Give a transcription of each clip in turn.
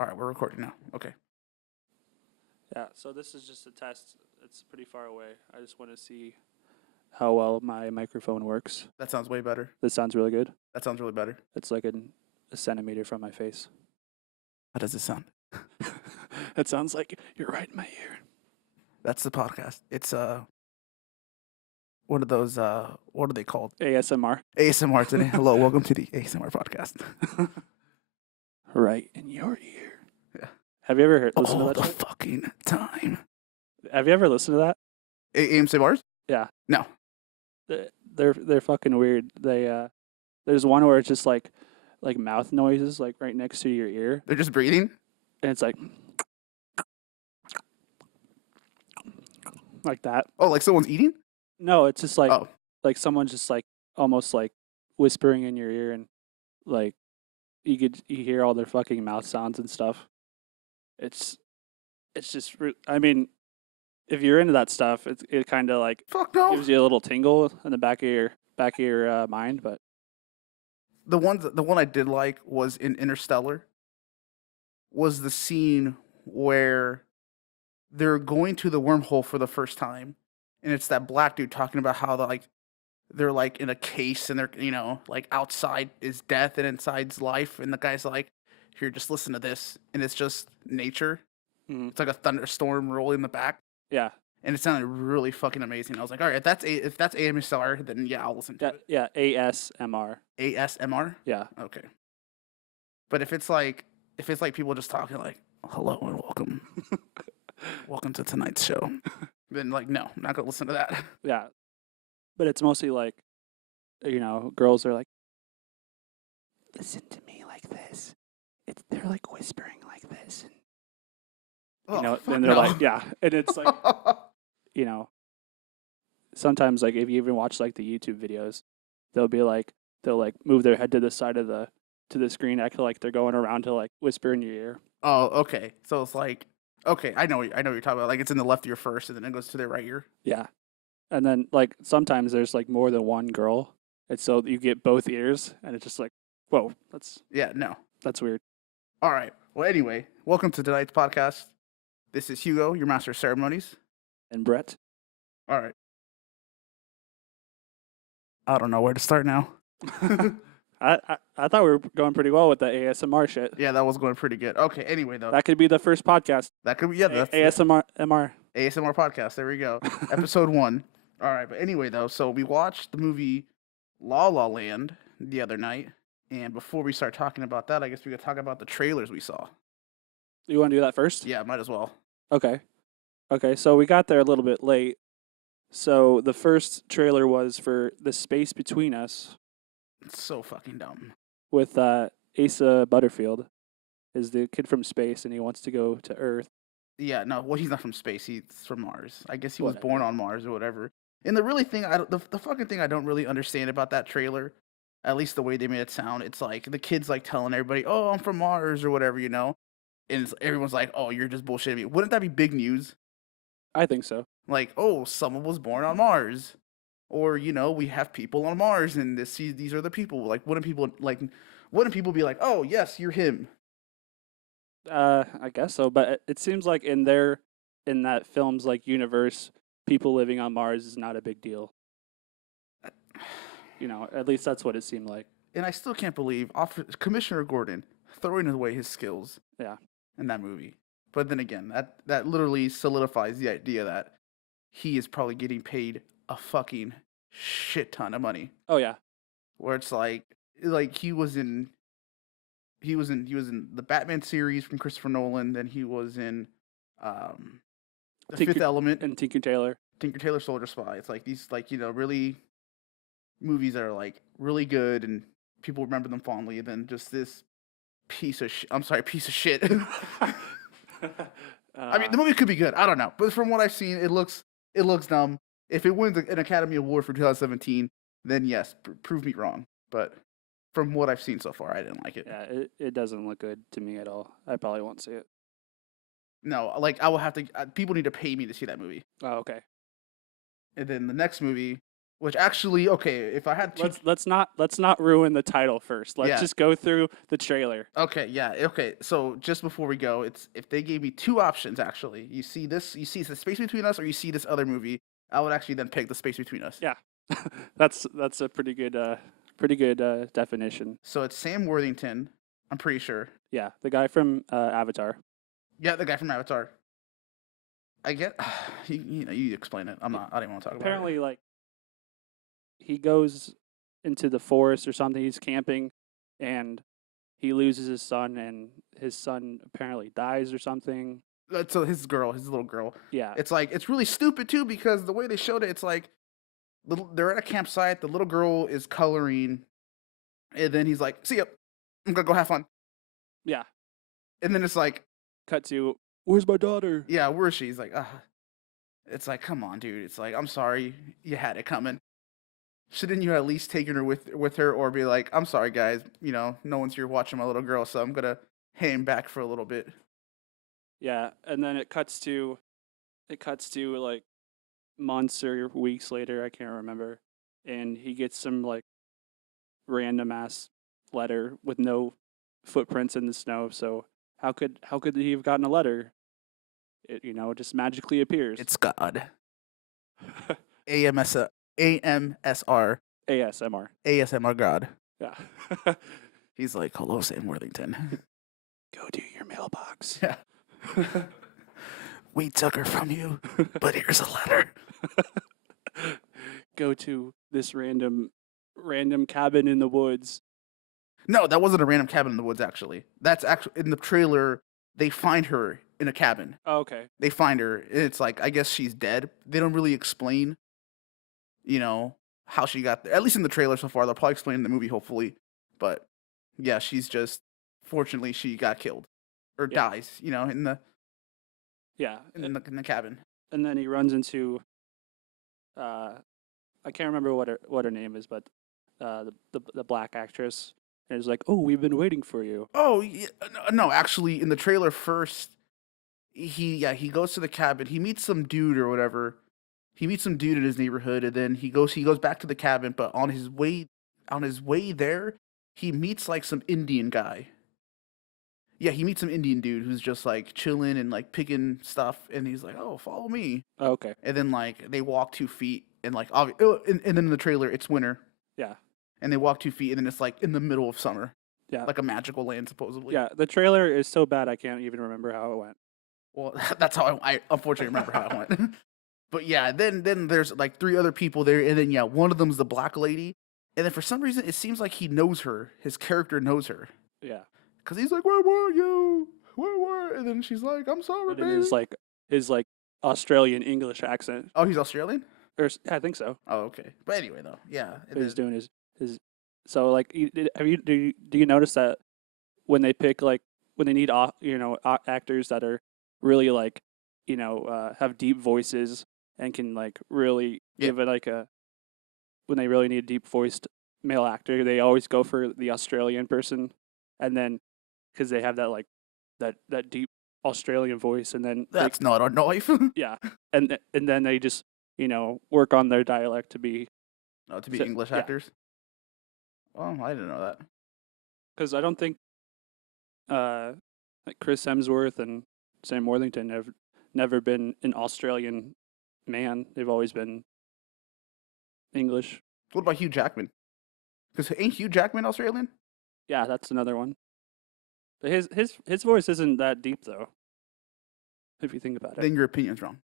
All right, we're recording now. Okay. Yeah, so this is just a test. It's pretty far away. I just want to see how well my microphone works. That sounds way better. This sounds really good. That sounds really better. It's like a centimeter from my face. How does it sound? It sounds like you're right in my ear. That's the podcast. It's one of those what are they called? ASMR. ASMR today. Hello, welcome to the ASMR podcast. Right in your ear. Yeah. Have you ever listened All to the that shit? fucking time. Have you ever listened to that? ASMRs? Yeah. No. They're fucking weird. There's one where it's just like mouth noises like right next to your ear, They're just breathing? and it's like that. Oh, like someone's eating? No, it's just like Oh. like someone's just like almost like whispering in your ear, and like you hear all their fucking mouth sounds and stuff. It's just I mean, if you're into that stuff, it kind of like Fuck no. gives you a little tingle in the back of your mind. But The one I did like was in Interstellar. Was the scene where they're going to the wormhole for the first time, and it's that black dude talking about how they're like in a case and they're like outside is death and inside's life, and the guy's like, "Here, just listen to this," and it's just nature. Mhm. It's like a thunderstorm rolling in the back, yeah, and it sounded really fucking amazing. I was like, all right, if that's ASMR, then yeah, I'll listen to it. yeah, ASMR. ASMR, Yeah, okay. But if it's like people just talking like, "Hello and welcome." Welcome to tonight's show. Then, like, no, I'm not gonna listen to that. yeah, but it's mostly like girls are like, listen to me like this. They're like whispering like this, and Oh, fuck and they're no. like, yeah, and it's like sometimes like if you even watch like the YouTube videos, they'll move their head to the side of the screen, act like they're going around to like whisper in your ear. Oh, okay. So it's like, okay, I know what you're talking about. Like, it's in the left ear first, and then it goes to the right ear. Yeah, and then like sometimes there's like more than one girl, and so you get both ears, and it's just like, whoa, Yeah, no. that's weird. All right. Well, anyway, welcome to tonight's podcast. This is Hugo, your master of ceremonies. And Brett, All right. I don't know where to start now. I thought we were going pretty well with the ASMR shit. Yeah, that was going pretty good. Okay. Anyway, though, That could be the first podcast. that could be that's ASMR. MR. ASMR podcast. There we go. Episode 1. All right, but anyway, though, so we watched the movie La La Land the other night, and before we start talking about that, I guess we could talk about the trailers we saw. You want to do that first? Yeah, might as well. Okay. Okay, so we got there a little bit late. So the first trailer was for The Space Between Us It's so fucking dumb. with Asa Butterfield. Is the kid from space, and he wants to go to Earth. Yeah, no, well, he's not from space. He's from Mars. I guess he was Whatever. born on Mars or whatever. And the fucking thing I don't really understand about that trailer, at least the way they made it sound, it's like the kid's like telling everybody, "Oh, I'm from Mars" or whatever, and everyone's like, "Oh, you're just bullshitting me." Wouldn't that be big news? I think so. Like, "Oh, someone was born on Mars," or we have people on Mars, and these are the people. Like, wouldn't people be like, "Oh, yes, you're him"? I guess so, but it seems like in that film's like universe, people living on Mars is not a big deal. At least that's what it seemed like. And I still can't believe Commissioner Gordon throwing away his skills. Yeah. In that movie. But then again, that literally solidifies the idea that he is probably getting paid a fucking shit ton of money. Oh yeah. Where it's like he was in the Batman series from Christopher Nolan, then he was in The Fifth Element and Tinker Tailor Soldier Spy. It's like these really movies that are like really good and people remember them fondly, and then just this piece of shit. I mean, the movie could be good. I don't know, but from what I've seen, it looks dumb. If it wins an Academy Award for 2017, then yes, prove me wrong. But from what I've seen so far, I didn't like it. Yeah, it doesn't look good to me at all. I probably won't see it. No, like I will have to. People need to pay me to see that movie. Oh, okay. And then the next movie Which actually, okay, if I had two, Let's not ruin the title first. Let's yeah, just go through the trailer. okay, yeah, okay. So just before we go, it's if they gave me two options, actually, you see the Space Between Us, or you see this other movie, I would actually then pick the Space Between Us. Yeah, that's a pretty good definition. So it's Sam Worthington, I'm pretty sure. Yeah, the guy from Avatar. Yeah, the guy from Avatar. I get, you explain it. I don't even want to talk about it. Apparently, like he goes into the forest or something. He's camping, and he loses his son, and his son apparently dies or something. So his little girl. Yeah, It's like it's really stupid too because the way they showed it, it's like they're at a campsite. The little girl is coloring, and then he's like, "See ya, I'm gonna go have fun." yeah. And then it's like, Cut to, where's my daughter? "Yeah, where is she?" He's like, It's like, come on, dude. It's like, I'm sorry, you had it coming. Shouldn't you at least taken her with her, or be like, I'm sorry, guys. No one's here watching my little girl, so I'm gonna hang back for a little bit. Yeah, and then it cuts to like months or weeks later, I can't remember, and he gets some like random ass letter with no footprints in the snow. So how could he have gotten a letter? It just magically appears. It's God. AMS AMSR ASMR. ASMR God. Yeah. He's like, hello, Sam Worthington. Go to your mailbox. Yeah. We took her from you, but here's a letter. Go to this random cabin in the woods. No, that wasn't a random cabin in the woods, actually. That's actually in the trailer. They find her in a cabin. Oh, okay. They find her. And it's like, I guess she's dead. They don't really explain, how she got there. At least in the trailer so far. They'll probably explain in the movie, hopefully. But yeah, she's just, fortunately, she got killed or Yeah. dies, in the Yeah. in the cabin. And then he runs into I can't remember what her name is, but the black actress, and is like, "Oh, we've been waiting for you." Oh, yeah, no, actually, in the trailer first, he goes to the cabin. He meets some dude or whatever. He meets some dude in his neighborhood, and then he goes back to the cabin. But on his way there, he meets like some Indian guy. Yeah, he meets some Indian dude who's just like chilling and like picking stuff, and he's like, "Oh, follow me." Oh, okay. And then like they walk 2 feet, and like and then in the trailer it's winter, Yeah. and they walk 2 feet, and then it's like in the middle of summer, Yeah. like a magical land supposedly. Yeah. The trailer is so bad I can't even remember how it went. Well, that's how I unfortunately remember how it went. But yeah, then there's like three other people there, and then yeah, one of them's the black lady, and then for some reason it seems like he knows her. His character knows her, Yeah. cause he's like, "Where were you? Where were?" And then she's like, "I'm sorry, But in baby." his Australian English accent, Oh, he's Australian. or I think so. Oh, okay. But anyway, though, yeah. But he's doing his. So like, do you notice that when they pick like when they need actors that are really like have deep voices and can like really Yeah. give it like a when they really need a deep voiced male actor, they always go for the Australian person, and then because they have that like that deep Australian voice, and then That's not a knife. yeah, and then they just work on their dialect to be No, to be So- English yeah. actors. Oh, I didn't know that. because I don't think like Chris Hemsworth and Sam Worthington have never been an Australian man. They've always been English. What about Hugh Jackman? Because ain't Hugh Jackman Australian? Yeah, that's another one. But his voice isn't that deep though. If you think about it, Then your opinion's wrong.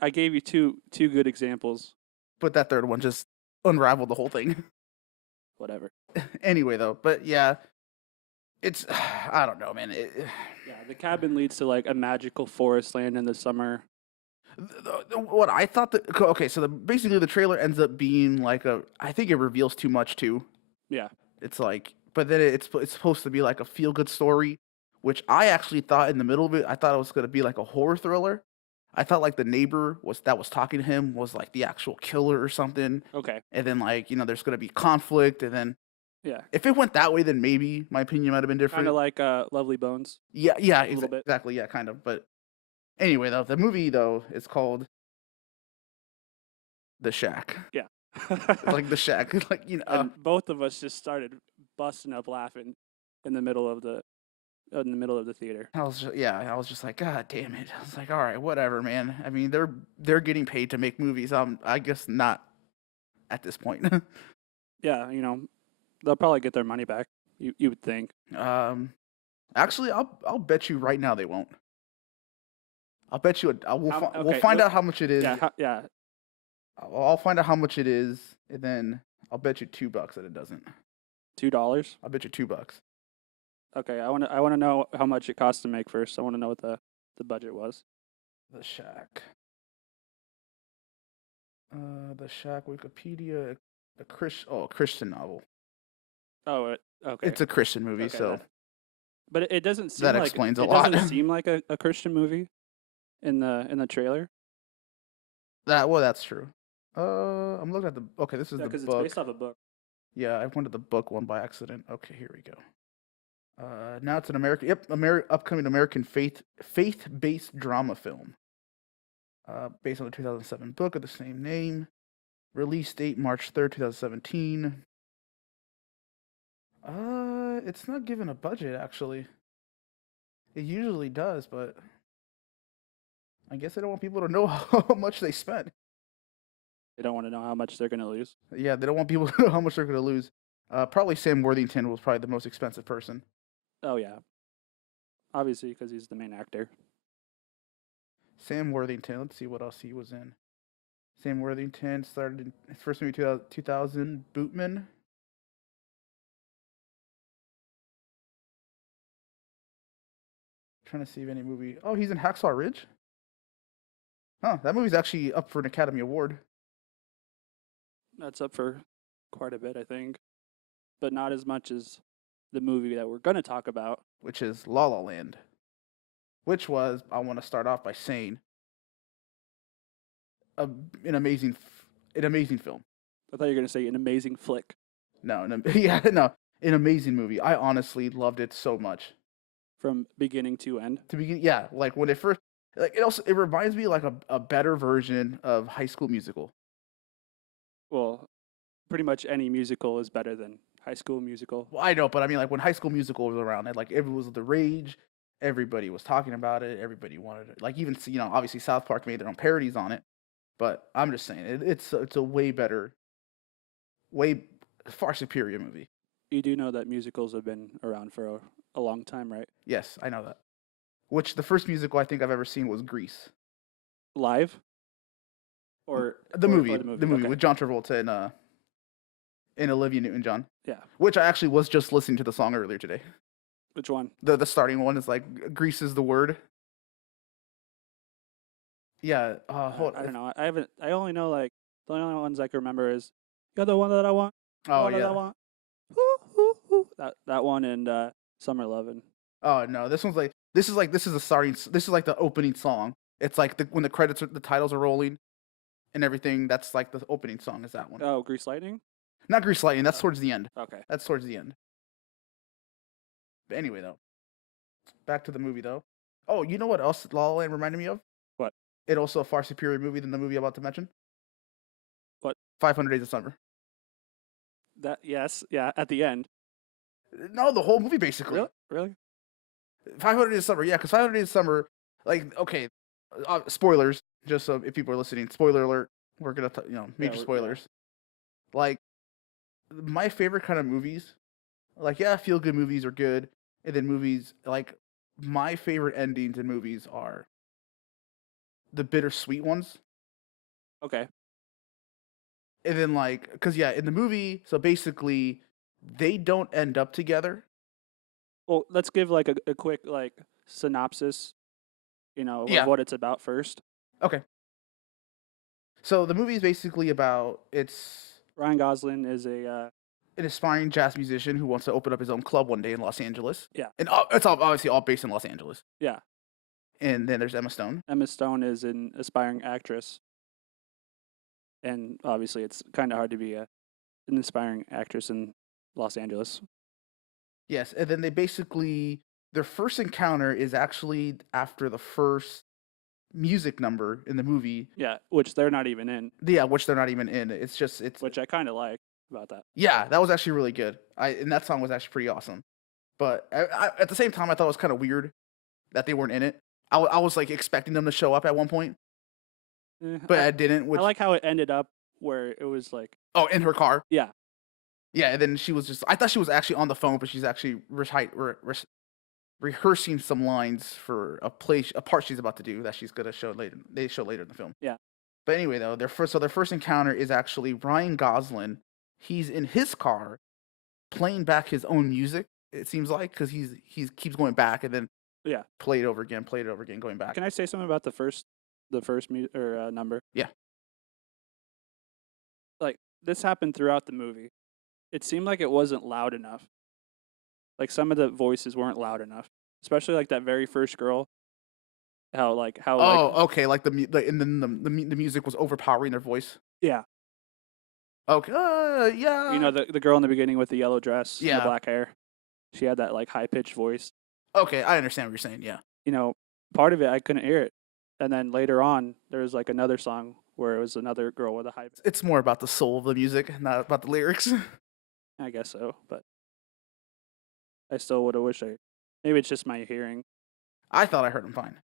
I gave you two good examples. But that third one just unraveled the whole thing. Whatever. Anyway, though, but yeah, it's I don't know, man. Yeah, the cabin leads to like a magical forest land in the summer. What I thought that okay, so basically the trailer ends up being like I think it reveals too much too. Yeah. It's like, but then it's supposed to be like a feel good story, which I actually thought in the middle of it, I thought it was gonna be like a horror thriller. I thought like the neighbor that was talking to him was like the actual killer or something, Okay. and then like there's gonna be conflict, and then Yeah. if it went that way, then maybe my opinion might have been different. Kind of like Lovely Bones. Yeah, little bit. exactly, yeah, kind of. But anyway, though, the movie though is called The Shack. Yeah. Like The Shack. Like, And both of us just started busting up laughing in the middle of the theater. I was just like, God damn it. I was like, all right, whatever, man. I mean, they're getting paid to make movies. I guess not at this point. Yeah, they'll probably get their money back. You would think. Actually, I'll bet you right now they won't. I'll bet you. We'll find out how much it is. Yeah. I'll find out how much it is, and then I'll bet you $2 that it doesn't. $2? I'll bet you $2. Okay, I want to know how much it costs to make first. I want to know what the budget was. The Shack. The Shack Wikipedia. A Christian novel. Oh, okay. It's a Christian movie, Okay, so. But it doesn't seem That like explains a it lot. doesn't seem like a Christian movie in the trailer. That's true. I'm looking at the. Okay, this is the because book. it's based off a book. Yeah, I went to the book one by accident. Okay, here we go. Now it's an American. Yep, upcoming American faith-based drama film. Based on the 2007 book of the same name. Release date March 3rd, 2017. It's not given a budget actually. It usually does, but I guess they don't want people to know how much they spent. They don't want to know how much they're gonna lose. Yeah, they don't want people to know how much they're going to lose. Probably Sam Worthington was probably the most expensive person. Oh yeah, obviously because he's the main actor. Sam Worthington. Let's see what else he was in. Sam Worthington started in his first movie 2000 Bootman. Trying to see if any movie. Oh, he's in Hacksaw Ridge. Huh, that movie's actually up for an Academy Award. That's up for quite a bit, I think, but not as much as the movie that we're gonna talk about, which is La La Land. Which was, I want to start off by saying, an amazing film. I thought you were gonna say an amazing flick. No, an amazing movie. I honestly loved it so much. From beginning to end. Yeah, like when it first, like it reminds me like a better version of High School Musical. Well, pretty much any musical is better than High School Musical. Well, I know, but I mean, like when High School Musical was around, and like everyone was the rage, everybody was talking about it, everybody wanted it. Like even obviously South Park made their own parodies on it, but I'm just saying it's a way better, way far superior movie. You do know that musicals have been around for a long time, right? Yes, I know that. Which the first musical I think I've ever seen was Grease. Live? Or the movie okay. with John Travolta and Olivia Newton-John. Yeah. Which I actually was just listening to the song earlier today. Which one? The starting one is like Grease is the word. Yeah. Hold on. I don't know. I only know like the only ones I can remember is "You're the one that I want." Oh yeah. That I want. Ooh, ooh, ooh. That one and "Summer Lovin'." Oh no, this is like the opening song. It's like when the titles are rolling, and everything. That's like the opening song is that one. Oh, Grease Lightning. Not Grease Lightning. That's towards the end. Okay. That's towards the end. But anyway, though, back to the movie though. Oh, you know what else La La Land reminded me of? What? It also a far superior movie than the movie I'm about to mention. What? 500 Days of Summer. Yes, yeah, at the end. No, the whole movie basically. Really? 500 Days of Summer, yeah, because 500 Days of Summer, like, okay, spoilers, just so if people are listening, spoiler alert, we're gonna, major spoilers. Yeah. Like, my favorite kind of movies, like, yeah, feel-good movies are good, and then movies, like, my favorite endings in movies are the bittersweet ones. Okay. And then, like, because, yeah, in the movie, so basically, they don't end up together. Well, let's give, like, a quick, like, synopsis, of what it's about first. Okay. So the movie is basically about, Ryan Gosling is an aspiring jazz musician who wants to open up his own club one day in Los Angeles. Yeah. And it's obviously all based in Los Angeles. Yeah. And then there's Emma Stone. Emma Stone is an aspiring actress. And obviously it's kind of hard to be an aspiring actress in Los Angeles. Yes, and then their first encounter is actually after the first music number in the movie. Yeah, which they're not even in, Yeah, which they're not even in. It's just which I kind of like about that. yeah, that was actually really good. And that song was actually pretty awesome. But at the same time, I thought it was kind of weird that they weren't in it. I was like expecting them to show up at one point, but I didn't. I Which like how it ended up where it was like, oh, in her car. yeah, Yeah, and then she was just. I thought she was actually on the phone, but she's actually rehearsing some lines for a part she's about to do that she's gonna show later. They show later in the film. yeah, But anyway, though, their first encounter is actually Ryan Gosling. He's in his car, playing back his own music. It seems like because he keeps going back and then yeah. play it over again, going back. Can I say something about the first number? Yeah. Like this happened throughout the movie. It seemed like it wasn't loud enough. Like some of the voices weren't loud enough, especially like that very first girl. How Oh, okay. Like and then the music was overpowering their voice. yeah. Okay. Yeah. You know the girl in the beginning with the yellow dress and Yeah. the black hair. She had that like high pitched voice. Okay, I understand what you're saying. Yeah. You know, part of it I couldn't hear it, and then later on there was like another song where it was another girl with a high. It's more about the soul of the music, not about the lyrics. I guess so, but I still would have wished I. Maybe it's just my hearing. I thought I heard him fine.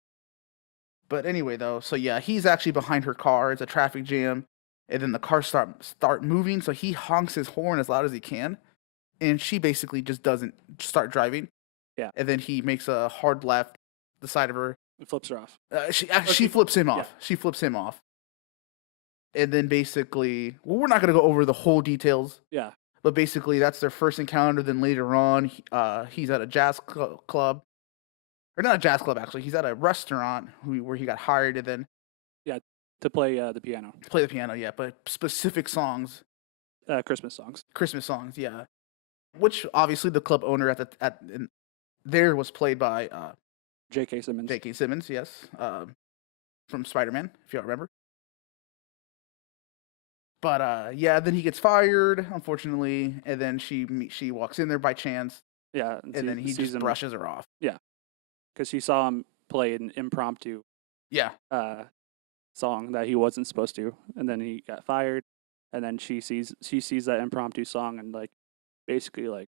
But anyway, though, so yeah, he's actually behind her car. It's a traffic jam, and then the cars start moving. So he honks his horn as loud as he can, and she basically just doesn't start driving. Yeah. And then he makes a hard left, the side of her. It flips her off. She flips him off. yeah. She flips him off. And then basically, well, we're not gonna go over the whole details. Yeah. But basically, that's their first encounter. Then later on, he's at a jazz club. Or not a jazz club, actually. He's at a restaurant where he got hired and then To play the piano. play the piano, yeah. But specific songs. Christmas songs. Christmas songs, yeah. Which, obviously, the club owner there was played by J.K. Simmons. J.K. Simmons, yes. From Spider-Man, if y'all remember. But yeah, then he gets fired, unfortunately, and then she walks in there by chance, Yeah. and then he just brushes her off. Yeah. Because she saw him play an impromptu Yeah, song that he wasn't supposed to, and then he got fired, and then she sees that impromptu song and like basically like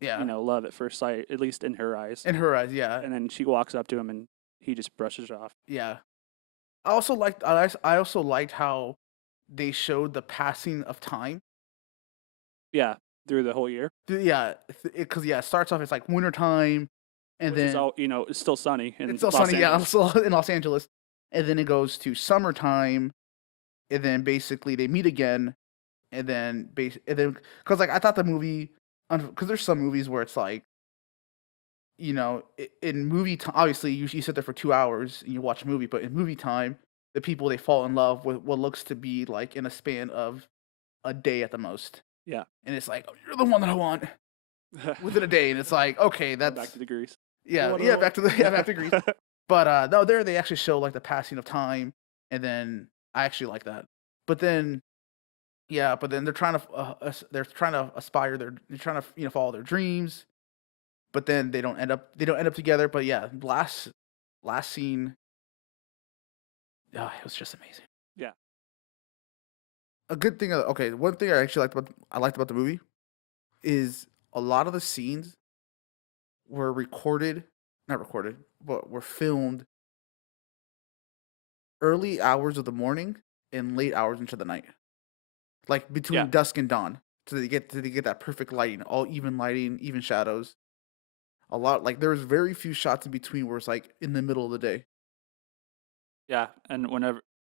yeah. love at first sight, at least in her eyes. In her eyes, yeah. And then she walks up to him and he just brushes it off. Yeah. I also liked how they showed the passing of time. Yeah, through the whole year. Yeah, because it starts off, it's like wintertime, and Which then is all, it's still sunny. it's still sunny, yeah, also in Los Angeles, and then it goes to summertime, and then basically they meet again, and then because like I thought the movie, because there's some movies where it's like, in movie time, obviously you sit there for 2 hours and you watch a movie, but in movie time, the people, they fall in love with what looks to be like in a span of a day at the most. Yeah. And it's like, oh, you're the one that I want within a day, and it's like, okay, that's back to the Grease. yeah, back to Greece. But no, there they actually show like the passing of time, and then I actually like that. But then, yeah, they're trying to aspire, they're trying to follow their dreams, but then they don't end up together. But yeah, last scene, it was just amazing. Yeah. A good thing. Okay, one thing I actually liked about the movie is a lot of the scenes were not recorded, but were filmed early hours of the morning and late hours into the night, like between dusk and dawn, so they get that perfect lighting, all even lighting, even shadows. A lot, like there's very few shots in between where it's like in the middle of the day. Yeah, and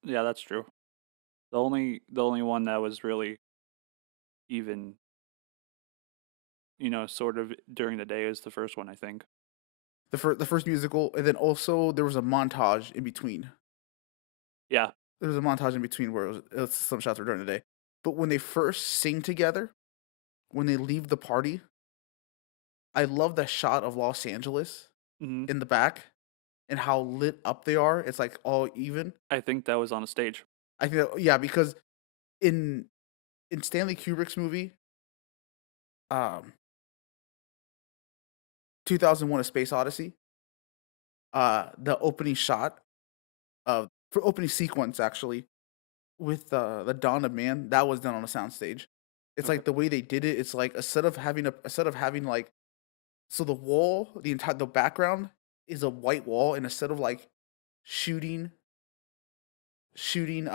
that's true. The only one that was really even, sort of during the day is the first one, I think. The first musical, and then also there was a montage in between. Yeah. There was a montage in between where it was some shots were during the day. But when they first sing together, when they leave the party, I love the shot of Los Angeles in the back and how lit up they are. It's like all even. I think that was on a stage. I think yeah, because in Stanley Kubrick's movie, 2001: A Space Odyssey, the opening shot for opening sequence actually with the Dawn of Man, that was done on a soundstage. It's Okay. like the way they did it. It's like instead of having like so the wall, the background is a white wall, and instead of like shooting shooting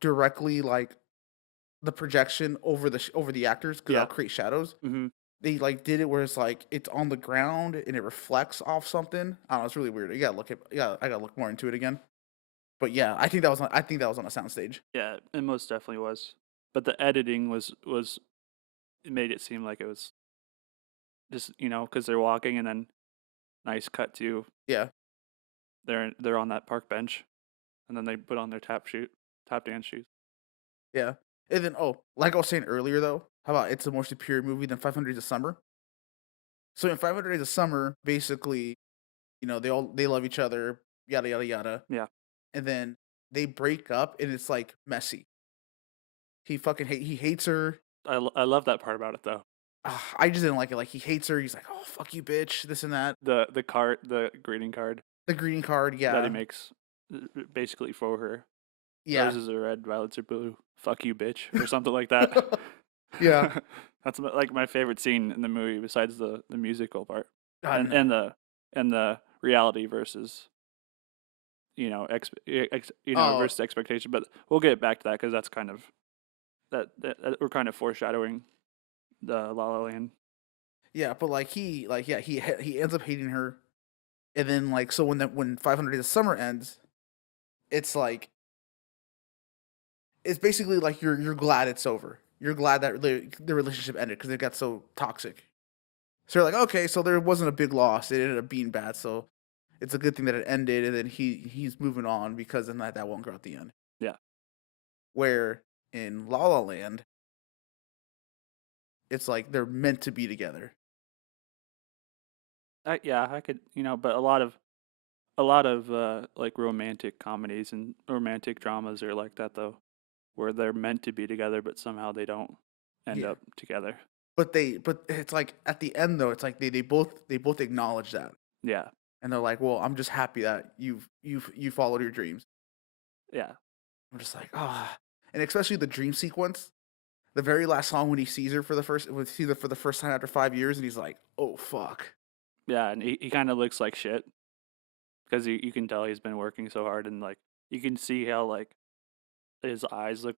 directly like the projection over over the actors because that'll Yeah. create shadows. Mm-hmm. They like did it where it's like it's on the ground and it reflects off something. I don't know. It's really weird. You gotta look at. Yeah, I gotta look more into it again. But yeah, I think that was on a soundstage. Yeah, it most definitely was. But the editing was it made it seem like it was just because they're walking and then nice cut to Yeah, they're on that park bench, and then they put on their tap dance shoes. yeah. And then like I was saying earlier though, how about it's a more superior movie than 500 Days of Summer? So in 500 Days of Summer, basically, they love each other, yada yada yada, Yeah, and then they break up and it's like messy. He hates her. I love that part about it though. I just didn't like it. Like he hates her. He's like, "Oh fuck you, bitch," this and that. The greeting card The greeting card, that he yeah, makes basically for her. yeah, Roses are red, violets are blue. Fuck you, bitch, or something like that. yeah. That's like my favorite scene in the movie, besides the musical part, God, and the reality versus oh, versus expectation. But we'll get back to that because that's kind of that we're kind of foreshadowing the La La Land. yeah, but he ends up hating her, and then like so when 500 Days of Summer ends, it's like it's basically like you're glad it's over. You're glad that the relationship ended because it got so toxic. So you're like, okay, so there wasn't a big loss. It ended up being bad, so it's a good thing that it ended, and then he's moving on because then that won't go at the end. Yeah, Where in La La Land, it's like they're meant to be together. I could but a lot of like romantic comedies and romantic dramas are like that though, where they're meant to be together but somehow they don't end Yeah. up together. But it's like at the end though, it's like they both acknowledge that. Yeah, And they're like, "Well, I'm just happy that you followed your dreams." yeah, I'm just like, "Ah." And especially the dream sequence, the very last song when he sees her for the first time after 5 years and he's like, "Oh fuck." yeah, and he kind of looks like shit because you can tell he's been working so hard, and like you can see how like his eyes look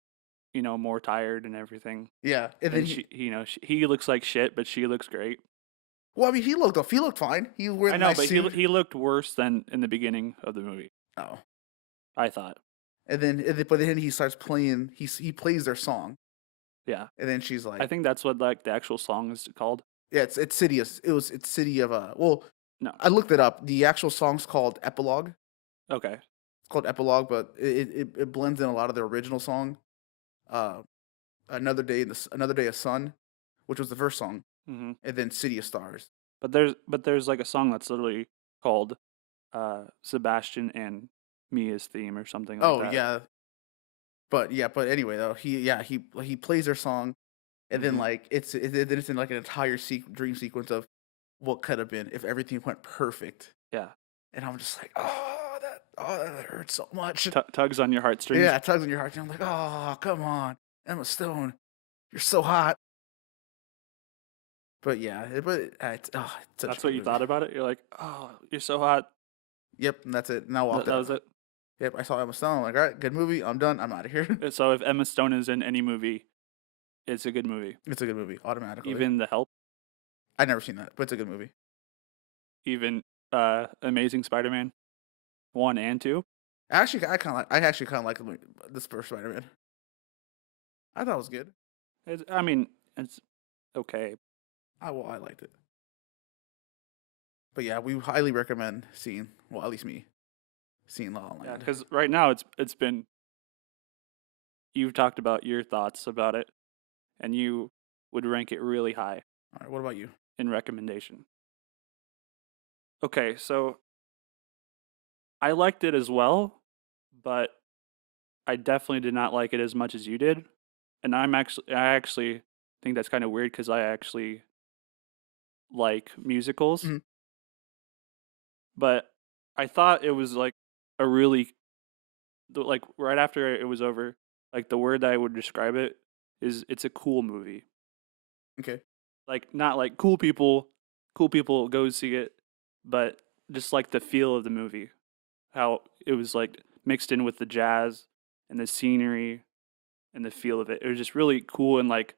more tired and everything. Yeah. And then And he looks like shit, but she looks great. well, I mean, he looked fine. He was I wearing a know, nice but suit. he looked worse than in the beginning of the movie, Oh. I thought. But then he starts playing he plays their song. Yeah. And then she's I like, think that's what like the actual song is called. yeah, it's City of well, No. I looked it up. The actual song's called Epilogue. Okay. It's called Epilogue, but it blends in a lot of the original song. Uh, Another Day of Sun, which was the first song, Hmm. and then City of Stars. But there's like a song that's literally called Sebastian and Mia's theme or something like Oh that. but anyway though, he plays their song, and then Hmm. like it's in like an entire dream sequence of what could have been if everything went perfect, Yeah. and I'm just like, that hurts so much. Tugs on your heartstrings. Yeah, it tugs on your heart. And I'm like, oh, come on, Emma Stone, you're so hot. But yeah, it's such That's a good what you movie. thought about it. You're like, oh, you're so hot. Yep, and that's it. And I walked That out. was it. Yep, I saw Emma Stone. I'm like, all right, good movie. I'm done. I'm out of here. So if Emma Stone is in any movie, it's a good movie. It's a good movie, automatically. Even The Help, I never seen that, but it's a good movie. even Amazing Spider-Man 1 and 2. I actually kind of like this first Spider-Man. I thought it was good. I mean, it's okay. I liked it. But yeah, we highly recommend seeing. Well, at least me seeing La La Yeah, Land. because right now it's been you've talked about your thoughts about it, and you would rank it really high All right, what about you? in recommendation. Okay, so I liked it as well, but I definitely did not like it as much as you did, and I actually think that's kind of weird because I actually like musicals, Mhm. but I thought it was like a really like right after it was over, like the word that I would describe it is it's a cool movie. Okay. Like not like cool people go see it, but just like the feel of the movie, how it was like mixed in with the jazz and the scenery and the feel of it. It was just really cool and like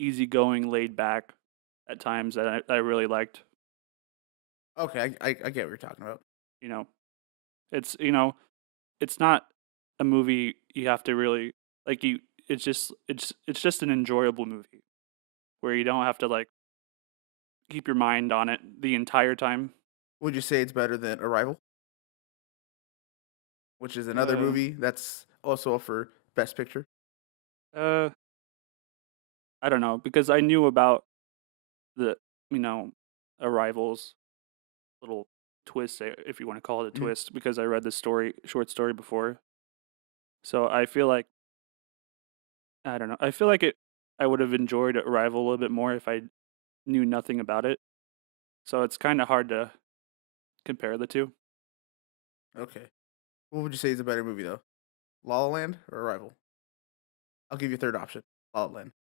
easygoing, laid back at times that I really liked. Okay, I get what you're talking about. You know, it's not a movie you have to really like you. It's just an enjoyable movie where you don't have to like keep your mind on it the entire time. Would you say it's better than Arrival, which is another Uh, movie that's also up for Best Picture? uh, I don't know because I knew about the you know Arrival's little twist, if you want to call it a Mhm. twist, because I read the short story before. So I feel like I don't know. I feel like it. I would have enjoyed Arrival a little bit more if I knew nothing about it. So it's kind of hard to compare the two. Okay. What would you say is a better movie though? La La Land or Arrival? I'll give you a third option. La La Land.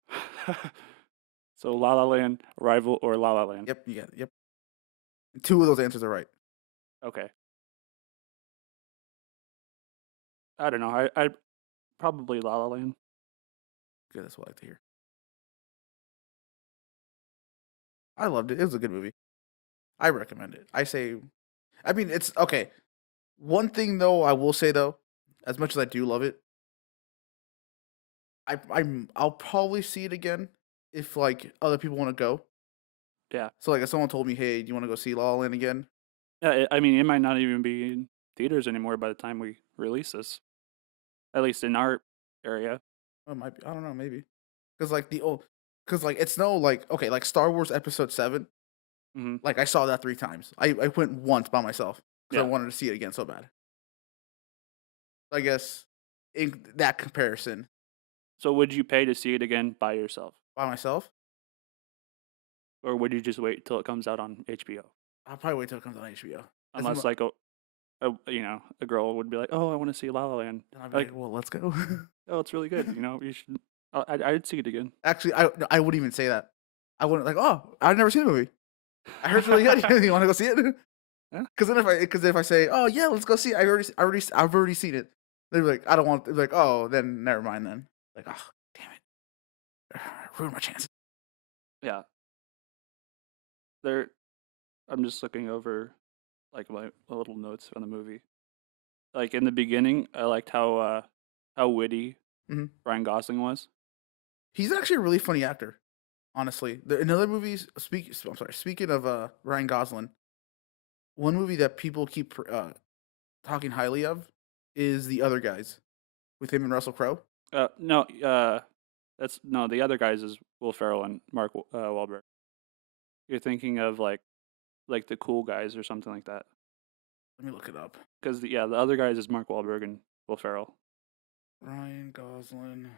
So La La Land, Arrival, or La La Land. Yep, you got it. Yep. Two of those answers are right. Okay. I don't know. I probably La La Land. Good, that's what I like to hear. I loved it. It was a good movie. I recommend it. I mean, it's okay. One thing though, I will say though, as much as I do love it, I'll probably see it again if like other people want to go. Yeah. So like if someone told me, "Hey, do you want to go see La La Land again?" Yeah. I mean, it might not even be in theaters anymore by the time we release this. At least in our area. It might be. I don't know, maybe. Cuz like cuz like it's no like okay, like Star Wars episode 7, Hmm. like I saw that 3 times. I went once by myself cuz I Yeah. wanted to see it again so bad. I guess in that comparison, So would you pay to see it again by yourself, by myself, or would you just wait till it comes out on HBO? I'll probably wait till it comes on HBO. As Unless mu- like a girl would be like, "Oh, I want to see La La Land." and I'll be Like, like, "Well, let's go." "Oh, it's really good. You should." I'd see it again. Actually, I wouldn't even say that. I wouldn't like, "Oh, I've never seen the movie. I heard it's really good. You want to go see it?" Yeah. Because if I say, "Oh yeah, let's go see it," I've already seen it. They'd be like, "I don't want." They'd be like, "Oh, then never mind then." Like, oh, damn it, ruined my chances. Yeah. There. I'm just looking over like my little notes from the movie. Like in the beginning, I liked how witty Hmm. Ryan Gosling was. He's actually a really funny actor, honestly. In other movies, I'm sorry. Speaking of Ryan Gosling, one movie that people keep talking highly of is The Other Guys with him and Russell Crowe. No, that's no. The other guys is Will Ferrell and Mark Wahlberg. You're thinking of like the cool guys or something like that. Let me look it up. Because the other guys is Mark Wahlberg and Will Ferrell. Ryan Gosling.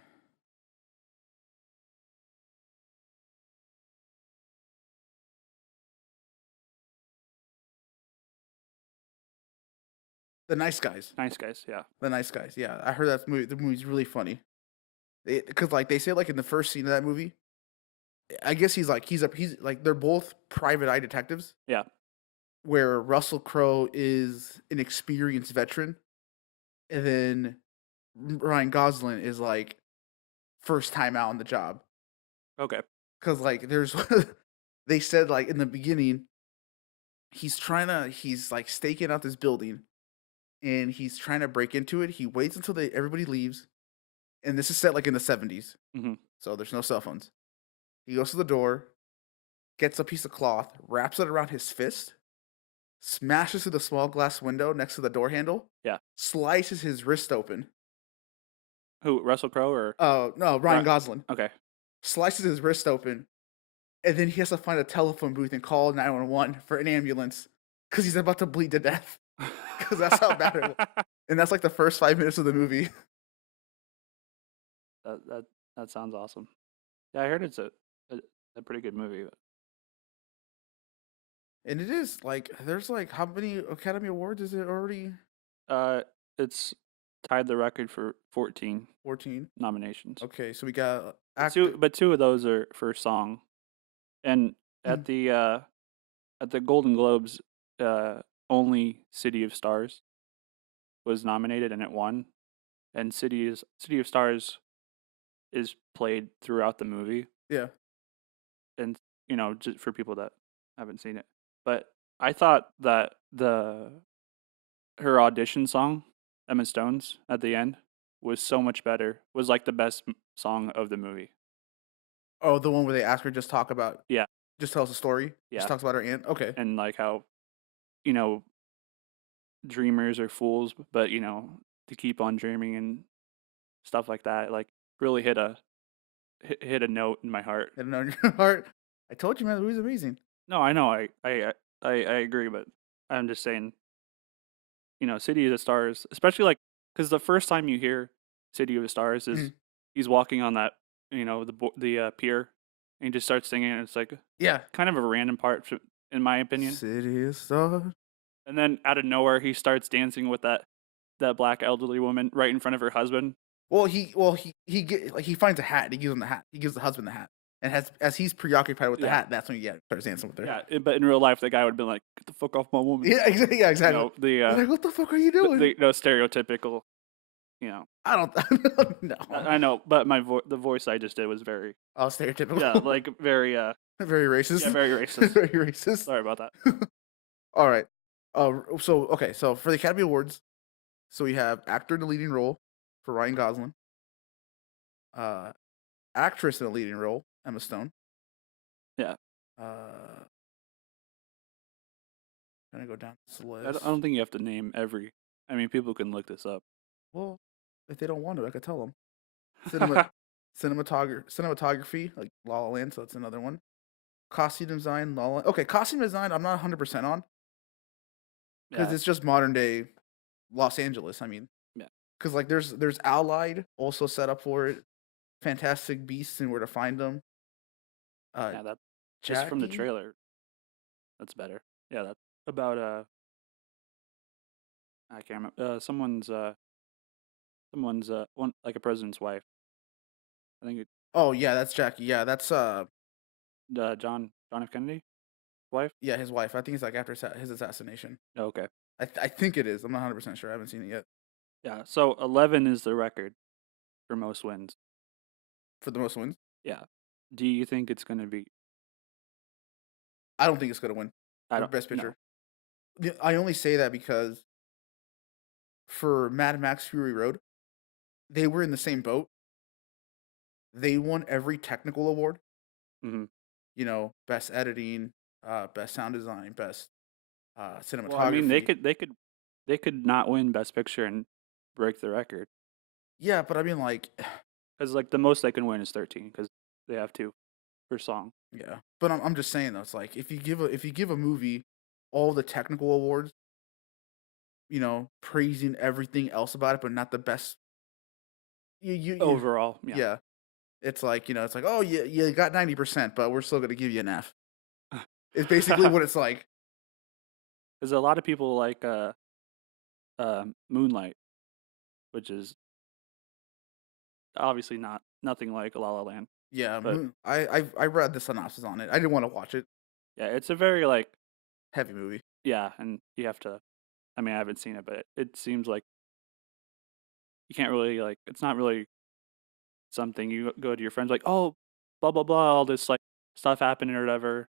The Nice Guys. Nice guys, yeah. The Nice Guys. Yeah, I heard that movie. The movie's really funny. Because like they say like in the first scene of that movie, I guess he's like they're both private eye detectives. Yeah. Where Russell Crowe is an experienced veteran, and then Ryan Gosling is like first time out on the job. Okay. Because like there's they said like in the beginning he's like staking out this building and he's trying to break into it. He waits until everybody leaves, and this is set like in the 70s, Hmm. so there's no cell phones. He goes to the door, gets a piece of cloth, wraps it around his fist, smashes through the small glass window next to the door handle, Yeah. slices his wrist open. Who? Russell Crowe or? Oh no, Ryan Gosling Okay. slices his wrist open, and then he has to find a telephone booth and call 911 for an ambulance because he's about to bleed to death. Because that's how bad it was. And that's like the first 5 minutes of the movie. That sounds awesome. Yeah, I heard it's a pretty good movie. And it is like there's like how many Academy Awards is it already? It's tied the record for 14 14. nominations. Okay, so we got Two of those are for song, and at the Golden Globes, only City of Stars was nominated and it won. And City of Stars is played throughout the movie, Yeah. and just for people that haven't seen it. But I thought that her audition song, Emma Stone's at the end, was so much better. Was like the best song of the movie. Oh, the one where they ask her just talk about. Yeah. Just tells a story. Yeah. Just talks about her aunt. Okay. And like how, dreamers are fools, but to keep on dreaming and stuff like that, like really hit a note in my heart. Hit a note in your heart. I told you, man, the movie's amazing. No, I know, I agree, but I'm just saying, City of the Stars, especially like because the first time you hear City of the Stars is he's walking on that, the pier, and he just starts singing, and it's like kind of a random part, in my opinion. City of Stars. And then out of nowhere, he starts dancing with that black elderly woman right in front of her husband. Well, he finds a hat. And he gives him the hat. He gives the husband the hat, and as he's preoccupied with the hat, that's when he starts dancing with her. Yeah, but in real life, the guy would have been like, "Get the fuck off my woman." Yeah, exactly. Yeah, exactly. Like, what the fuck are you doing? Stereotypical. I don't no. I know, but the voice I just did was very stereotypical. Yeah, like very very racist. Yeah, very racist. Very racist. Sorry about that. All right. So for the Academy Awards, so we have actor in the leading role for Ryan Gosling. Actress in the leading role, Emma Stone. Yeah. Gonna go down this I list. don't think you have to name every. I mean, people can look this up. Well, if they don't want to, I could tell them. Cinematography, like La La Land, so that's another one. Costume design, La La Land. Okay, costume design, I'm not 100% on. Because it's just modern day Los Angeles. I mean, because like there's Allied also set up for it. Fantastic Beasts and Where to Find Them. That just from the trailer. That's better. Yeah, that's about I can't remember. Someone's one like a president's wife. I think. Oh yeah, that's Jackie. Yeah, that's John F. Kennedy, wife. Yeah, his wife. I think it's like after his assassination. Oh, okay. I think it is. I'm not 100% sure. I haven't seen it yet. Yeah, so 11 is the record for most wins. For the most wins? Yeah. Do you think it's going to be? I don't think it's going to win. Best Picture. No. I only say that because for Mad Max Fury Road, they were in the same boat. They won every technical award. Mm-hmm. Best editing, best sound design, best cinematography. Well, I mean, they could not win Best Picture and break the record. Yeah, but I mean, like, because like the most they can win is 13 because they have 2 per song. Yeah, but I'm just saying though, it's like if you give a movie all the technical awards, praising everything else about it, but not the best. Overall, yeah. It's like it's like, oh you got 90%, but we're still gonna give you an F. It's basically what it's like. Because a lot of people like Moonlight, which is obviously nothing like La La Land. Yeah, but I read the synopsis on it. I didn't want to watch it. Yeah, it's a very like heavy movie. Yeah, and you have to. I mean, I haven't seen it, but it seems like you can't really like. It's not really something you go to your friends like, oh, blah blah blah, all this like stuff happening or whatever.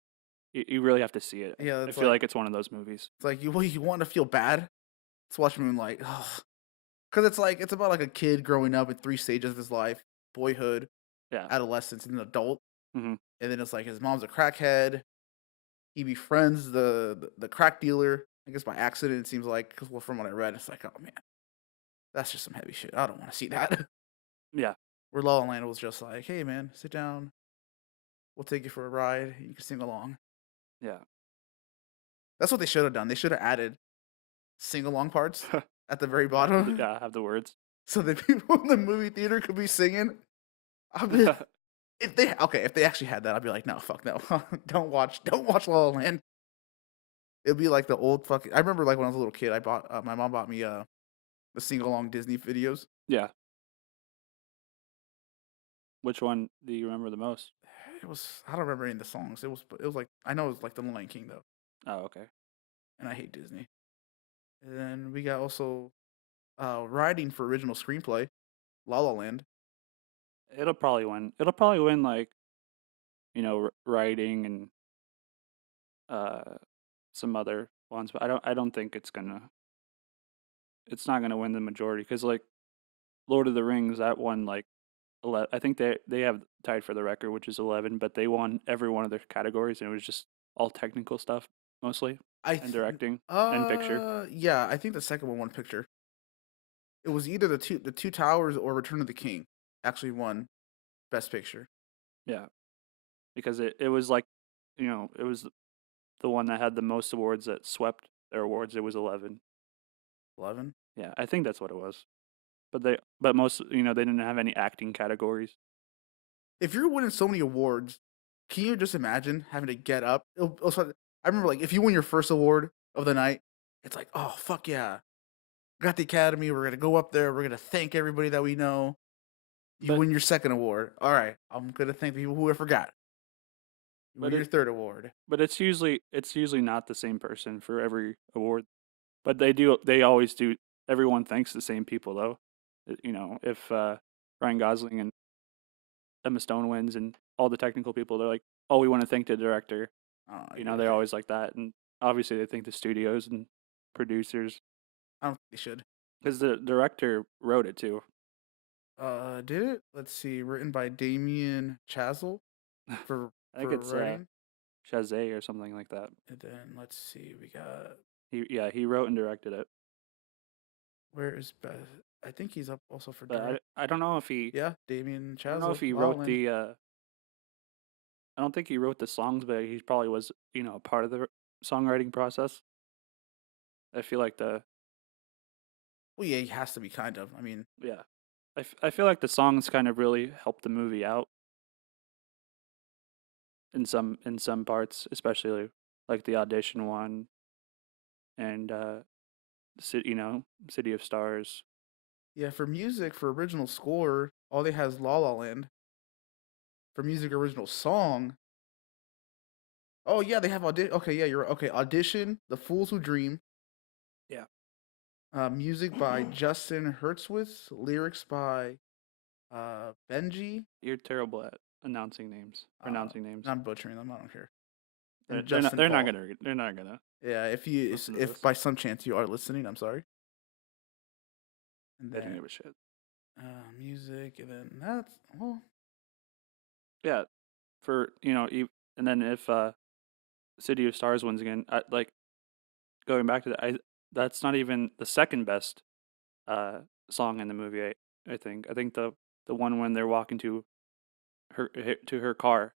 You really have to see it. Yeah, I feel like it's one of those movies. It's like you want to feel bad. Let's watch Moonlight. Because it's about like a kid growing up in 3 stages of his life: boyhood, adolescence, and adult. Mm-hmm. And then it's like his mom's a crackhead. He befriends the crack dealer, I guess by accident. It seems like, because from what I read, it's like, oh man, that's just some heavy shit. I don't want to see that. Yeah. Where La La Land was just like, hey man, sit down. We'll take you for a ride. You can sing along. Yeah. That's what they should have done. They should have added sing-along parts at the very bottom. Yeah, have the words. So that people in the movie theater could be singing. If they actually had that, I'd be like, no, fuck no. Don't watch La La Land. It'd be like the old fucking. I remember like when I was a little kid, my mom bought me the sing-along Disney videos. Yeah. Which one do you remember the most? It was, I don't remember any of the songs. It was like, I know it was like the Lion King though, Oh, okay. and I hate Disney. And then we got also writing for original screenplay, La La Land. It'll probably win. It'll probably win like, writing and uh some other ones, but I don't think it's not gonna win the majority because like Lord of the Rings that won like 11. I think they have tied for the record, which is 11, but they won every one of their categories, and it was just all technical stuff mostly, I and th- directing and picture. yeah, I think the second one won picture. It was either the two Towers or Return of the King actually won Best Picture. Yeah, because it was like, it was the one that had the most awards that swept their awards. It was 11. 11. Yeah, I think that's what it was. But most, they didn't have any acting categories. If you're winning so many awards, can you just imagine having to get up? I remember like if you win your first award of the night, it's like, oh fuck yeah, got the Academy. We're gonna go up there. We're gonna thank everybody that we know. You But win your second award. All right, I'm gonna thank the people who I forgot. You but win your it third award. but it's usually not the same person for every award. But they always do. Everyone thanks the same people though. If Ryan Gosling and Emma Stone wins and all the technical people, they're like, oh, we want to thank the director. Oh, I get They're it. always like that, and obviously they thank the studios and producers I don't think they should. because the director wrote it too. Did it? Let's see. Written by Damien Chazelle for I think it's writing. Shazay or something like that. And then let's see. We got He wrote and directed it, where is Beth? I think he's up also for but direct. I don't know if he Yeah, Damien I don't know Chazelle, if he La La wrote Land. the I don't think he wrote the songs, but he probably was a part of the songwriting process. I feel like Well, yeah, he has to be kind of. I mean, yeah, I feel like the songs kind of really helped the movie out in some parts, especially like the audition one and City of Stars. yeah, for music, for original score, all they has La La Land. For music original song, oh yeah, they have audition. Okay, yeah, you're right. Okay. Audition, The Fools Who Dream. Yeah, Music by Justin Hurwitz. Lyrics by Benji. you're terrible at announcing names, Uh, pronouncing names. I'm butchering them. I don't care. They're, And they're not Justin they're not Paul. gonna they're not gonna Yeah, listen to if this. by some chance you are listening, I'm sorry. And They don't then give a shit. music, and then that's well, Yeah, for and then if City of Stars wins again, like going back to that, that's not even the second best uh song in the movie. I think the one when they're walking to her car,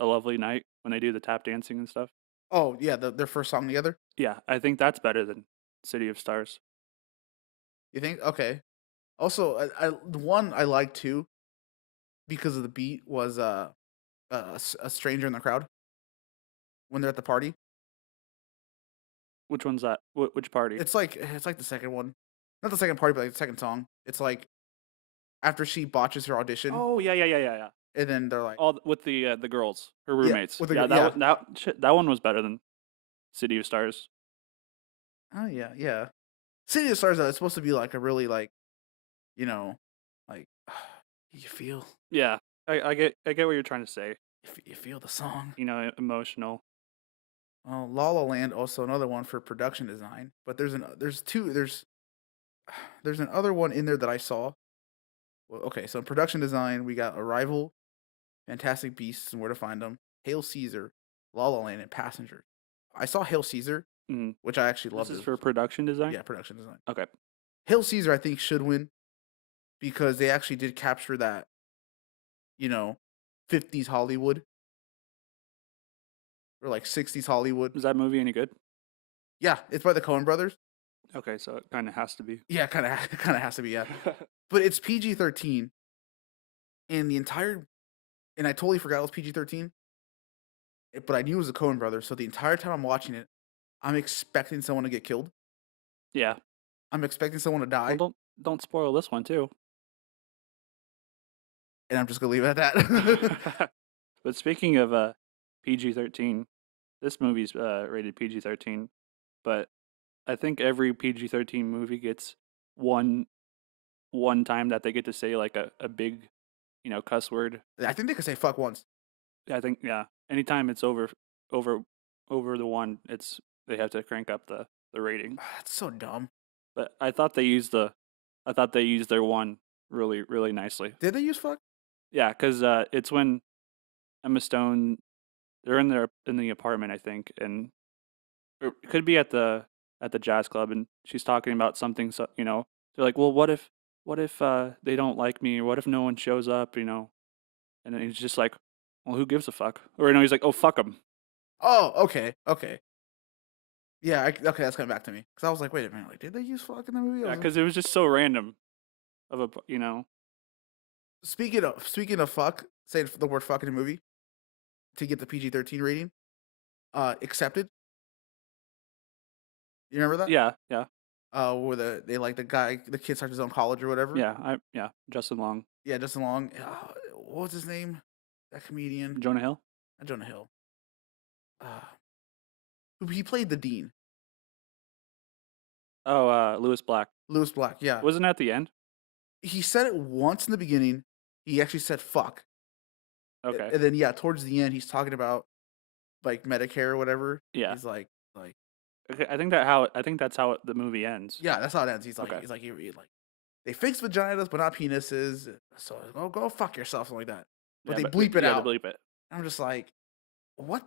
A Lovely Night, when they do the tap dancing and stuff. oh yeah, their first song together. Yeah, I think that's better than City of Stars. You think? Okay. Also, the one I like too because of the beat was a stranger in the crowd when they're at the party. Which one's that? Which party? It's like the second one, not the second party, but like the second song. It's like after she botches her audition, Oh yeah, yeah, yeah, yeah, yeah. and then they're like, All with the girls, her yeah, roommates. with the Yeah, yeah, that one was better than City of Stars. oh yeah, yeah. City of Stars is supposed to be like a really like, you know, like you feel Yeah, I get what you're trying to say. you feel the song. Emotional. La La Land also another one for production design, but there's another one in there that I saw. Well, okay, so in production design we got Arrival, Fantastic Beasts and Where to Find Them, Hail Caesar, La La Land, and Passengers. I saw Hail Caesar, Mm. which I actually This loved. is for production design. Yeah, production design. Okay. Hail Caesar I think should win because they actually did capture that, you know, 50s Hollywood or like 60s Hollywood. Is that movie any good? Yeah, it's by the Coen brothers. Okay, so it kind of has to be. Yeah, kind of kind of has to be, yeah. But it's PG-13 and the entire and I totally forgot it was PG-13. But I knew it was the Coen brothers, so the entire time I'm watching it, I'm expecting someone to get killed. Yeah, I'm expecting someone to die, Well, don't spoil this one too. and I'm just gonna leave it at that. But speaking of PG-13, this movie's rated PG-13, but I think every PG-13 movie gets one one time that they get to say like a big, cuss word. I think they could say fuck once. I think yeah. Anytime it's over over the one, they have to crank up the rating. That's so dumb. But I thought they used their one really nicely. Did they use fuck? Yeah, because it's when Emma Stone, they're in the apartment, I think, and it could be at the jazz club, and she's talking about something. So they're like, well, what if they don't like me, or what if no one shows up, And then he's just like, well, who gives a fuck? Or he's like, oh, fuck them. Oh, okay. Yeah, okay, that's coming back to me. Because I was like, wait a minute, like, did they use fuck in the movie? Yeah, because it was just so random. Speaking of fuck, say the word fuck in a movie to get the PG-13 rating. Accepted. You remember that? Yeah. Where the kid starts his own college or whatever. Yeah, Justin Long. Yeah, Justin Long. What was his name? That comedian. Jonah Hill. Not Jonah Hill. He played the dean. Oh, Lewis Black. Lewis Black. Yeah. Wasn't at the end? He said it once in the beginning. He actually said fuck. Okay. And then yeah, towards the end, he's talking about like Medicare or whatever. Yeah. He's like. Okay, I think that's how the movie ends. Yeah, that's how it ends. He's like, okay. They fix vaginas but not penises. So go fuck yourself, something like that. But yeah, they bleep it out. They bleep it. I'm just like, what?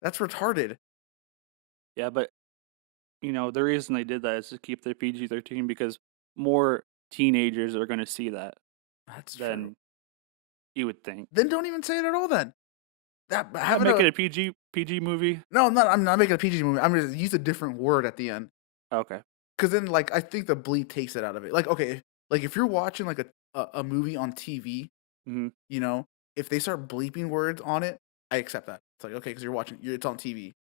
That's retarded. Yeah, but the reason they did that is to keep their PG-13 because more teenagers are going to see that. That's than true. You would think. Then don't even say it at all. Then make it a PG movie. No, I'm not making a PG movie. I'm gonna use a different word at the end. Okay. Because then, like, I think the bleep takes it out of it. Like, okay, like if you're watching like a movie on TV, if they start bleeping words on it, I accept that. It's like, okay, because it's on TV.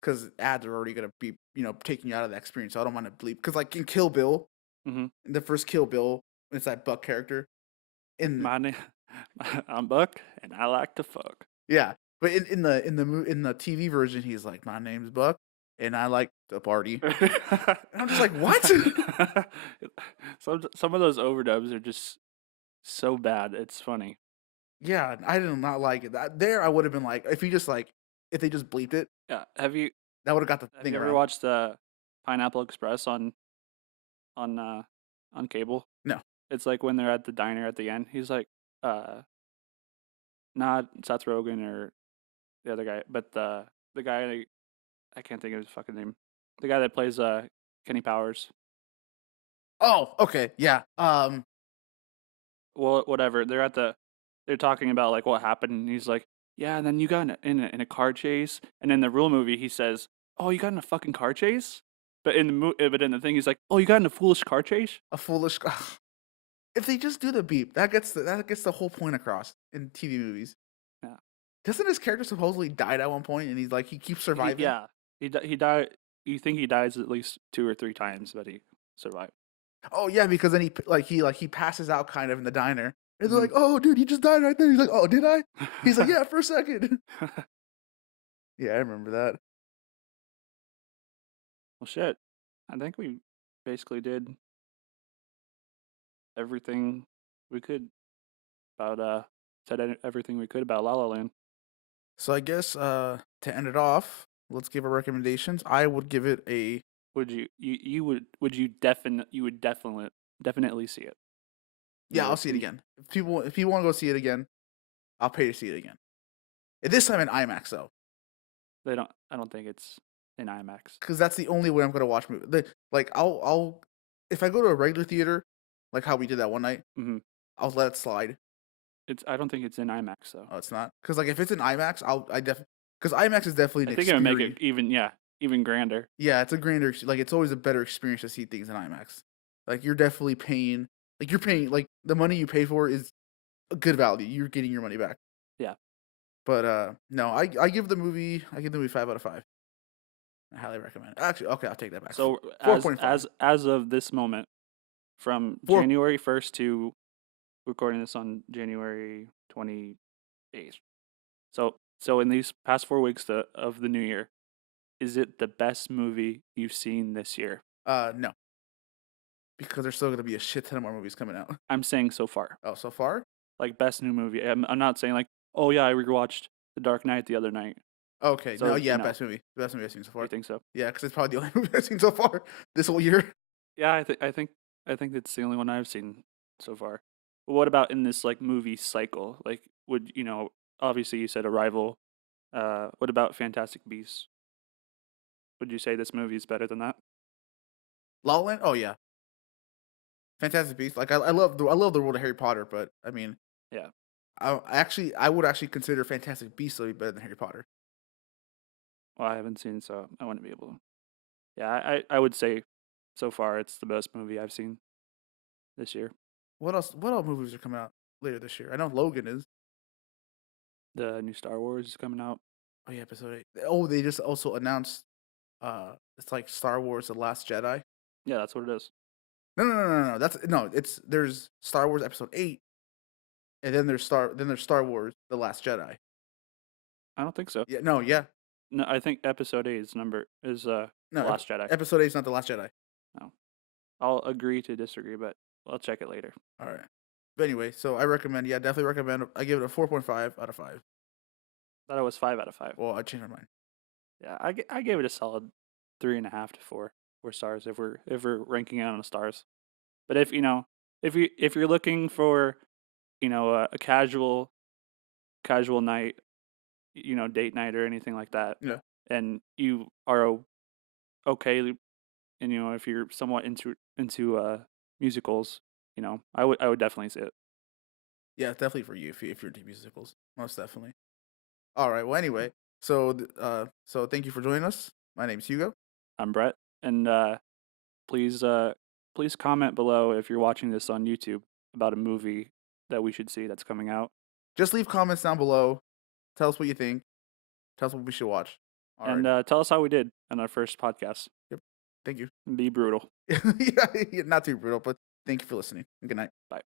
Because ads are already gonna be, taking you out of the experience. So I don't want to bleep. Because like in Kill Bill, in the first Kill Bill, it's that Buck character. My name, I'm Buck, and I like to fuck. Yeah, but in the TV version, he's like, my name's Buck, and I like to party. And I'm just like, what? Some of those overdubs are just so bad. It's funny. Yeah, I did not like it. I would have been like, if they just bleeped it. Yeah. That would have got the thing. Have you ever watched the Pineapple Express on cable? No. It's like when they're at the diner at the end. He's like, not Seth Rogen or the other guy, but the guy, I can't think of his fucking name. The guy that plays Kenny Powers. Oh, okay, yeah. Well, whatever. They're talking about like what happened, and he's like, yeah, and then you got in a car chase, and in the real movie he says, oh, you got in a fucking car chase, but in the thing he's like, oh, you got in a foolish car chase. A foolish. If they just do the beep, that gets the whole point across in TV movies. Yeah. Doesn't his character supposedly died at one point, and he keeps surviving? He died. You think he dies at least 2 or 3 times, but he survived. Oh yeah, because then he passes out kind of in the diner, and they're like, "Oh, dude, he just died right there." He's like, "Oh, did I?" He's like, "Yeah, for a second." Yeah, I remember that. Well, shit. I think we basically did everything we could about said everything we could about La La Land. So I guess to end it off, let's give our recommendations. I would give it a. Would you definitely see it? Yeah, I'll see it again. If people want to go see it again, I'll pay to see it again. This time in IMAX though. I don't think it's in IMAX. Because that's the only way I'm gonna watch movies. I'll if I go to a regular theater, like how we did that one night, I'll let it slide. I don't think it's in IMAX though. Oh, it's not. Because like if it's in IMAX, because IMAX is definitely. I think it would make it even grander. Yeah, it's a grander. Like it's always a better experience to see things in IMAX. Like you're definitely paying. Like you're paying. Like the money you pay for is a good value. You're getting your money back. Yeah. But no, I give the movie 5 out of 5. highly recommend. Actually, okay, I'll take that back. So 4.5. as of this moment, from Four- January 1st to recording this on January 28th. So in these past 4 weeks of the new year, is it the best movie you've seen this year? No, because there's still gonna be a shit ton of more movies coming out. I'm saying so far. Oh, so far? Like best new movie. I'm not saying like, oh yeah, I rewatched The Dark Knight the other night. Okay, So, no, yeah, you know. best movie I've seen so far. You think so? Yeah, because it's probably the only movie I've seen so far this whole year. Yeah, I think it's the only one I've seen so far. But what about in this like movie cycle? Like, would you know? Obviously, you said Arrival. What about Fantastic Beasts? Would you say this movie is better than that? La La Land? Oh yeah, Fantastic Beasts. Like I love the world of Harry Potter, but I mean, Yeah. I would actually consider Fantastic Beasts to be better than Harry Potter. Well, I haven't seen, so I wouldn't be able to. Yeah, I would say so far it's the best movie I've seen this year. What else? What other movies are coming out later this year? I know Logan is. The new Star Wars is coming out. Oh yeah, Episode 8. Oh, they just also announced. It's like Star Wars: The Last Jedi. Yeah, that's what it is. No. There's Star Wars Episode 8, and then there's Star Wars: The Last Jedi. I don't think so. Yeah, no, yeah, No, I think Episode 8 is no. Last Jedi. Episode 8 is not The Last Jedi. No, I'll agree to disagree, but I'll check it later. All right. But anyway, so I recommend. Yeah, definitely recommend. I give it a 4.5 out of 5. Thought it was 5 out of 5. Well, I changed my mind. Yeah, I gave it a solid 3.5 to 4 stars if we're ranking it on the stars. But if if you're looking for a casual night, date night or anything like that, Yeah. and you are okay, and if you're somewhat into musicals, I would definitely say it. Yeah, definitely for you if you're into musicals, most definitely. All right. Well, anyway, so so thank you for joining us. My name's Hugo. I'm Brett, and please comment below if you're watching this on YouTube about a movie that we should see that's coming out. Just leave comments down below. Tell us what you think. Tell us what we should watch. All And right. tell us how we did on our first podcast. Thank you. Be brutal. Yeah, not too brutal, but thank you for listening. Good night. Bye.